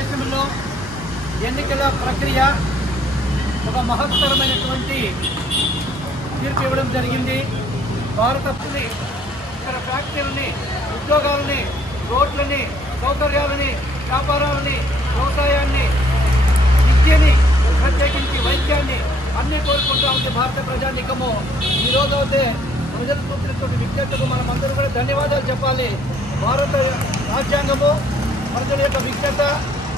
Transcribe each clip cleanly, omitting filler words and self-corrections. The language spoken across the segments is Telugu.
భారతదేశంలో ఎన్నికల ప్రక్రియ ఒక మహత్తరమైనటువంటి తీర్పు ఇవ్వడం జరిగింది. భారతని ఇక్కడ ఫ్యాక్టరీలని, ఉద్యోగాలని, రోడ్లని, సౌకర్యాలని, వ్యాపారాలని, వ్యవసాయాన్ని, విద్యని, ప్రత్యేకించి వైద్యాన్ని అన్నీ కోరుకుంటూ ఉంది భారత ప్రజానీకము. ఈరోజు అయితే ప్రజలు చూసినటువంటి విజ్ఞతకు మనం అందరూ కూడా ధన్యవాదాలు చెప్పాలి. భారత రాజ్యాంగము ప్రజల యొక్క విజ్ఞత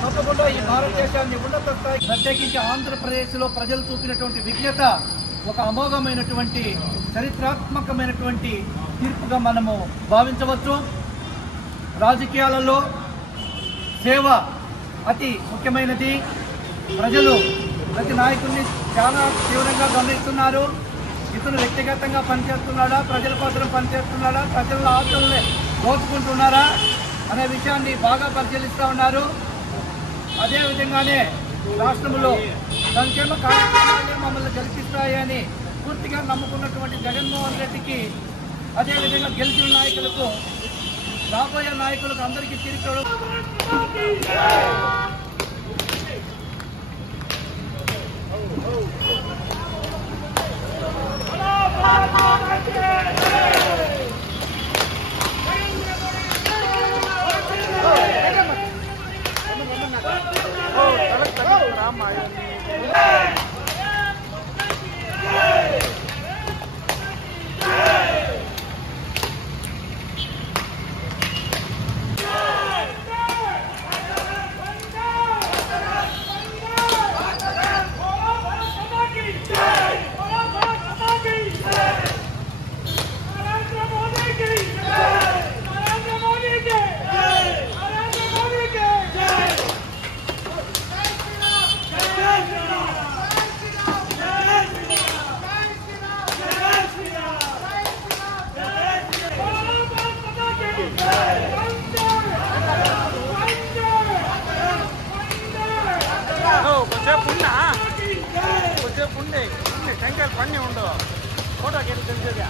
తప్పకుండా ఈ భారతదేశాన్ని ఉన్నత స్థాయి, ప్రత్యేకించి ఆంధ్రప్రదేశ్లో ప్రజలు చూపినటువంటి విజ్ఞత ఒక అమోఘమైనటువంటి చరిత్రాత్మకమైనటువంటి తీర్పుగా మనము భావించవచ్చు. రాజకీయాలలో సేవ అతి ముఖ్యమైనది. ప్రజలు ప్రతి నాయకుడిని చాలా తీవ్రంగా గమనిస్తున్నారు. ఇతను వ్యక్తిగతంగా పనిచేస్తున్నాడా, ప్రజల కోసం పనిచేస్తున్నాడా, ప్రజల ఆశల్ని దోచుకుంటున్నారా అనే విషయాన్ని బాగా పరిశీలిస్తూ ఉన్నారు. అదేవిధంగానే రాష్ట్రంలో సంక్షేమ కార్యక్రమాలే మమ్మల్ని గెలిపిస్తాయని పూర్తిగా నమ్ముకున్నటువంటి జగన్మోహన్ రెడ్డికి, అదేవిధంగా గెలిచిన నాయకులకు, రాబోయే నాయకులకు అందరికీ తిరిగి కొంచెం ఉండే శంకర్ పని ఉండవు ఫోటోకి వెళ్ళి తెలిసేది.